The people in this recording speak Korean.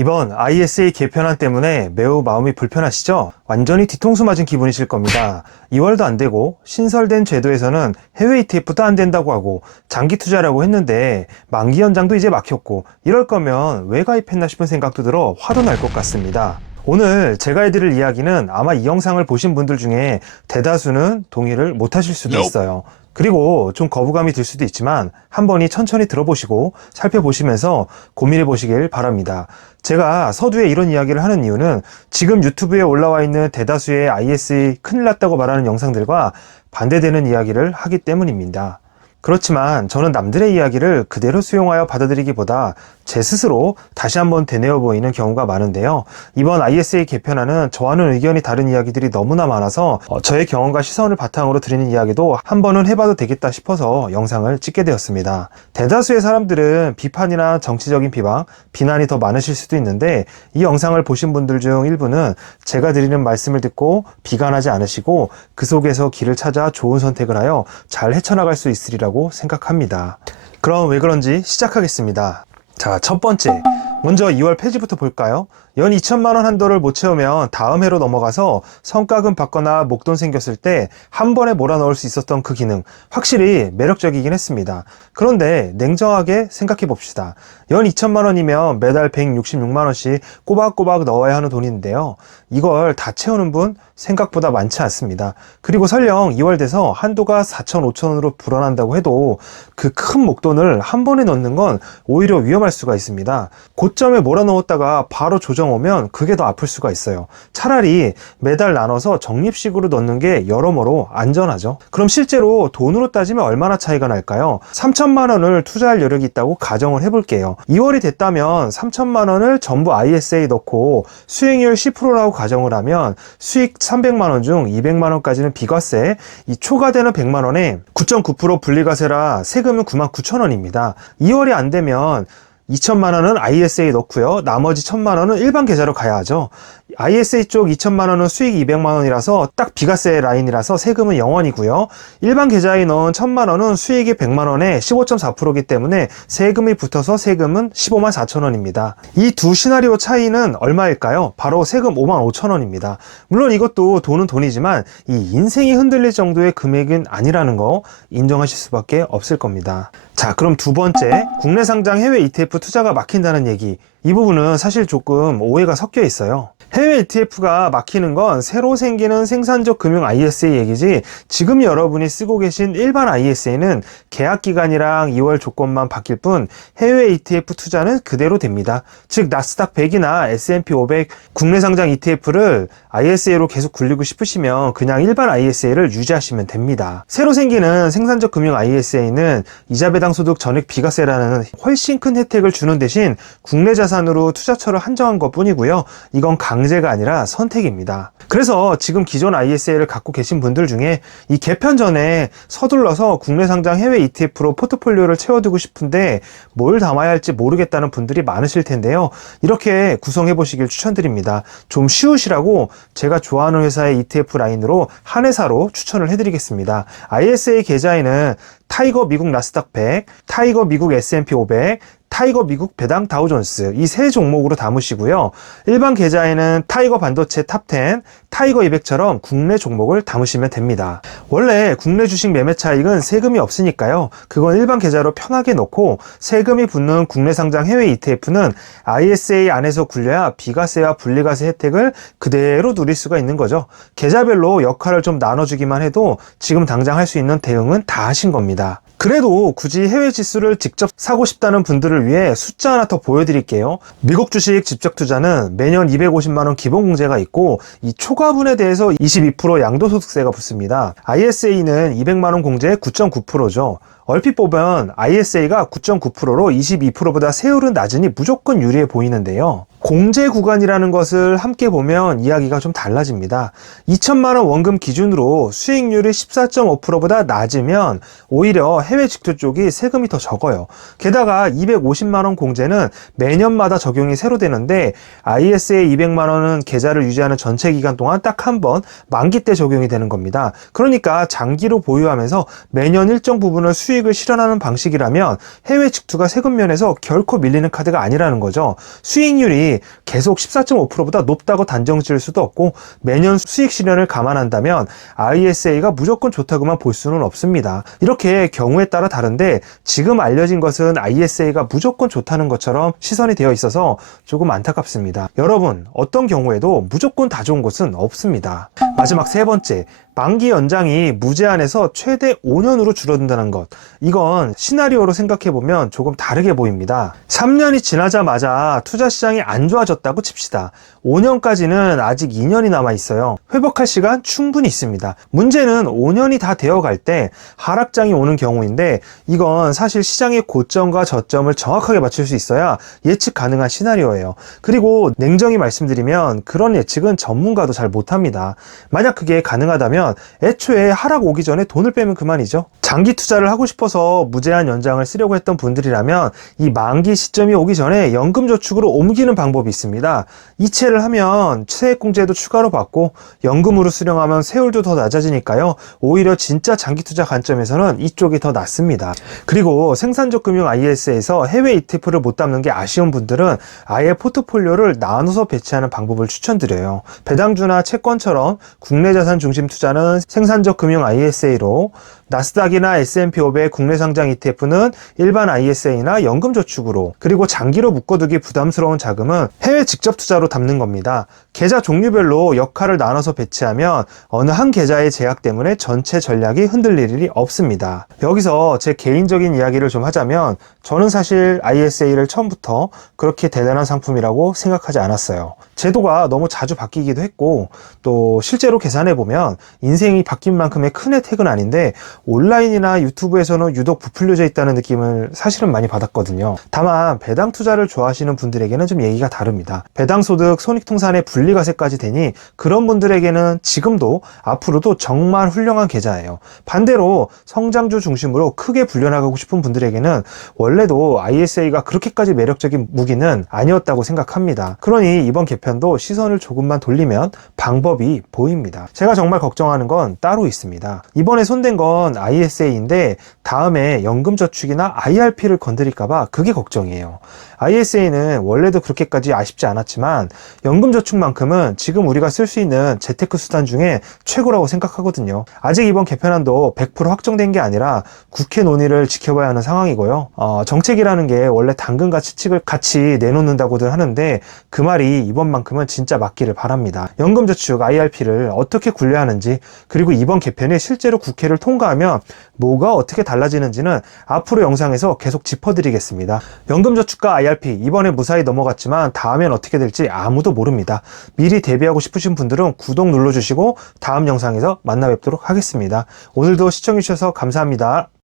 이번 ISA 개편안 때문에 매우 마음이 불편하시죠? 완전히 뒤통수 맞은 기분이실 겁니다. 2월도 안 되고 신설된 제도에서는 해외 ETF도 안 된다고 하고 장기 투자라고 했는데 만기 연장도 이제 막혔고 이럴 거면 왜 가입했나 싶은 생각도 들어 화도 날 것 같습니다. 오늘 제가 해드릴 이야기는 아마 이 영상을 보신 분들 중에 대다수는 동의를 못 하실 수도 있어요. 그리고 좀 거부감이 들 수도 있지만 한 번이 천천히 들어보시고 살펴보시면서 고민해 보시길 바랍니다. 제가 서두에 이런 이야기를 하는 이유는 지금 유튜브에 올라와 있는 대다수의 ISA 큰일 났다고 말하는 영상들과 반대되는 이야기를 하기 때문입니다. 그렇지만 저는 남들의 이야기를 그대로 수용하여 받아들이기보다 제 스스로 다시 한번 되뇌어 보이는 경우가 많은데요. 이번 ISA 개편안은 저와는 의견이 다른 이야기들이 너무나 많아서 저의 경험과 시선을 바탕으로 드리는 이야기도 한 번은 해봐도 되겠다 싶어서 영상을 찍게 되었습니다. 대다수의 사람들은 비판이나 정치적인 비난이 더 많으실 수도 있는데 이 영상을 보신 분들 중 일부는 제가 드리는 말씀을 듣고 비관하지 않으시고 그 속에서 길을 찾아 좋은 선택을 하여 잘 헤쳐나갈 수 있으리라고 생각합니다. 그럼 왜 그런지 시작하겠습니다. 자, 첫 번째, 먼저 2월 폐지부터 볼까요? 연 2천만 원 한도를 못 채우면 다음 해로 넘어가서 성과금 받거나 목돈 생겼을 때 한 번에 몰아넣을 수 있었던 그 기능, 확실히 매력적이긴 했습니다. 그런데 냉정하게 생각해 봅시다. 연 2천만 원이면 매달 166만 원씩 꼬박꼬박 넣어야 하는 돈인데요. 이걸 다 채우는 분 생각보다 많지 않습니다. 그리고 설령 2월 돼서 한도가 4천, 5천 원으로 불어난다고 해도 그 큰 목돈을 한 번에 넣는 건 오히려 위험할 수가 있습니다. 고점에 몰아넣었다가 바로 조정 오면 그게 더 아플 수가 있어요. 차라리 매달 나눠서 적립식으로 넣는 게 여러모로 안전하죠. 그럼 실제로 돈으로 따지면 얼마나 차이가 날까요? 3천만 원을 투자할 여력이 있다고 가정을 해볼게요. 2월이 됐다면 3천만 원을 전부 ISA에 넣고 수익률 10%라고 가정을 하면 수익 300만 원 중 200만 원까지는 비과세, 이 초과되는 100만 원에 9.9% 분리과세라 세금은 99,000원입니다. 2월이 안 되면 2천만 원은 ISA에 넣고요. 나머지 1천만 원은 일반 계좌로 가야 하죠. ISA 쪽 2천만 원은 수익 200만 원이라서 딱 비과세 라인이라서 세금은 0원이고요. 일반 계좌에 넣은 1천만 원은 수익이 100만 원에 15.4%이기 때문에 세금이 붙어서 세금은 15만 4천 원입니다. 이 두 시나리오 차이는 얼마일까요? 바로 세금 5만 5천 원입니다. 물론 이것도 돈은 돈이지만 이 인생이 흔들릴 정도의 금액은 아니라는 거 인정하실 수밖에 없을 겁니다. 자, 그럼 두 번째, 국내 상장 해외 ETF 투자가 막힌다는 얘기. 이 부분은 사실 조금 오해가 섞여 있어요. 해외 ETF가 막히는 건 새로 생기는 생산적 금융 ISA 얘기지 지금 여러분이 쓰고 계신 일반 ISA는 계약 기간이랑 2월 조건만 바뀔 뿐 해외 ETF 투자는 그대로 됩니다. 즉 나스닥 100이나 S&P 500 국내 상장 ETF를 ISA로 계속 굴리고 싶으시면 그냥 일반 ISA를 유지하시면 됩니다. 새로 생기는 생산적 금융 ISA는 이자 배당 소득 전액 비과세라는 훨씬 큰 혜택을 주는 대신 국내 자산으로 투자처를 한정한 것 뿐이고요. 이건 강제가 아니라 선택입니다. 그래서 지금 기존 ISA를 갖고 계신 분들 중에 이 개편 전에 서둘러서 국내 상장 해외 ETF로 포트폴리오를 채워두고 싶은데 뭘 담아야 할지 모르겠다는 분들이 많으실 텐데요. 이렇게 구성해 보시길 추천드립니다. 좀 쉬우시라고 제가 좋아하는 회사의 ETF 라인으로 한 회사로 추천을 해드리겠습니다. ISA 계좌에는 타이거 미국 나스닥 100, 타이거 미국 S&P 500, 타이거 미국 배당 다우존스 이 세 종목으로 담으시고요. 일반 계좌에는 타이거 반도체 탑10, 타이거 200처럼 국내 종목을 담으시면 됩니다. 원래 국내 주식 매매 차익은 세금이 없으니까요. 그건 일반 계좌로 편하게 넣고 세금이 붙는 국내 상장 해외 ETF는 ISA 안에서 굴려야 비과세와 분리과세 혜택을 그대로 누릴 수가 있는 거죠. 계좌별로 역할을 좀 나눠주기만 해도 지금 당장 할 수 있는 대응은 다 하신 겁니다. 그래도 굳이 해외 지수를 직접 사고 싶다는 분들을 위해 숫자 하나 더 보여드릴게요. 미국 주식 직접 투자는 매년 250만 원 기본 공제가 있고 이 초과분에 대해서 22% 양도소득세가 붙습니다. ISA는 200만 원 공제에 9.9%죠. 얼핏 보면 ISA가 9.9%로 22%보다 세율은 낮으니 무조건 유리해 보이는데요. 공제 구간이라는 것을 함께 보면 이야기가 좀 달라집니다. 2천만 원 원금 기준으로 수익률이 14.5%보다 낮으면 오히려 해외 직투 쪽이 세금이 더 적어요. 게다가 250만 원 공제는 매년마다 적용이 새로 되는데 ISA 200만 원은 계좌를 유지하는 전체 기간 동안 딱 한 번 만기 때 적용이 되는 겁니다. 그러니까 장기로 보유하면서 매년 일정 부분을 수익을 실현하는 방식이라면 해외 직투가 세금 면에서 결코 밀리는 카드가 아니라는 거죠. 수익률이 수익률이 계속 14.5%보다 높다고 단정 지을 수도 없고 매년 수익 실현을 감안한다면 ISA가 무조건 좋다고만 볼 수는 없습니다. 이렇게 경우에 따라 다른데 지금 알려진 것은 ISA가 무조건 좋다는 것처럼 시선이 되어 있어서 조금 안타깝습니다. 여러분, 어떤 경우에도 무조건 다 좋은 것은 없습니다. 마지막 세 번째, 만기 연장이 무제한에서 최대 5년으로 줄어든다는 것. 이건 시나리오로 생각해보면 조금 다르게 보입니다. 3년이 지나자마자 투자 시장이 안 좋아졌다고 칩시다. 5년까지는 아직 2년이 남아 있어요. 회복할 시간 충분히 있습니다. 문제는 5년이 다 되어갈 때 하락장이 오는 경우인데 이건 사실 시장의 고점과 저점을 정확하게 맞출 수 있어야 예측 가능한 시나리오예요. 그리고 냉정히 말씀드리면 그런 예측은 전문가도 잘 못합니다. 만약 그게 가능하다면 애초에 하락 오기 전에 돈을 빼면 그만이죠. 장기 투자를 하고 싶어서 무제한 연장을 쓰려고 했던 분들이라면 이 만기 시점이 오기 전에 연금저축으로 옮기는 방법이 있습니다. 이체를 하면 세액공제도 추가로 받고 연금으로 수령하면 세율도 더 낮아지니까요. 오히려 진짜 장기 투자 관점에서는 이쪽이 더 낫습니다. 그리고 생산적 금융 IS에서 해외 ETF를 못 담는 게 아쉬운 분들은 아예 포트폴리오를 나눠서 배치하는 방법을 추천드려요. 배당주나 채권처럼 국내 자산 중심 투자는 생산적 금융 ISA로, 나스닥이나 S&P 500 국내 상장 ETF는 일반 ISA나 연금저축으로, 그리고 장기로 묶어두기 부담스러운 자금은 해외 직접 투자로 담는 겁니다. 계좌 종류별로 역할을 나눠서 배치하면 어느 한 계좌의 제약 때문에 전체 전략이 흔들릴 일이 없습니다. 여기서 제 개인적인 이야기를 좀 하자면 저는 사실 ISA를 처음부터 그렇게 대단한 상품이라고 생각하지 않았어요. 제도가 너무 자주 바뀌기도 했고 또 실제로 계산해보면 인생이 바뀐 만큼의 큰 혜택은 아닌데 온라인이나 유튜브에서는 유독 부풀려져 있다는 느낌을 사실은 많이 받았거든요. 다만 배당 투자를 좋아하시는 분들에게는 좀 얘기가 다릅니다. 배당소득, 손익통산의 분리과세까지 되니 그런 분들에게는 지금도 앞으로도 정말 훌륭한 계좌예요. 반대로 성장주 중심으로 크게 불려나가고 싶은 분들에게는 원래도 ISA가 그렇게까지 매력적인 무기는 아니었다고 생각합니다. 그러니 이번 개편도 시선을 조금만 돌리면 방법이 보입니다. 제가 정말 걱정하는 건 따로 있습니다. 이번에 손댄 건 ISA인데 다음에 연금저축이나 IRP를 건드릴까봐 그게 걱정이에요. ISA는 원래도 그렇게까지 아쉽지 않았지만 연금저축만큼은 지금 우리가 쓸 수 있는 재테크 수단 중에 최고라고 생각하거든요. 아직 이번 개편안도 100% 확정된 게 아니라 국회 논의를 지켜봐야 하는 상황이고요. 정책이라는 게 원래 당근과 치칙을 같이 내놓는다고들 하는데 그 말이 이번만큼은 진짜 맞기를 바랍니다. 연금저축 IRP를 어떻게 굴려야 하는지, 그리고 이번 개편이 실제로 국회를 통과하면 뭐가 어떻게 달라지는지는 앞으로 영상에서 계속 짚어드리겠습니다. 연금저축과 IRP 이번에 무사히 넘어갔지만 다음엔 어떻게 될지 아무도 모릅니다. 미리 대비하고 싶으신 분들은 구독 눌러주시고 다음 영상에서 만나 뵙도록 하겠습니다. 오늘도 시청해주셔서 감사합니다.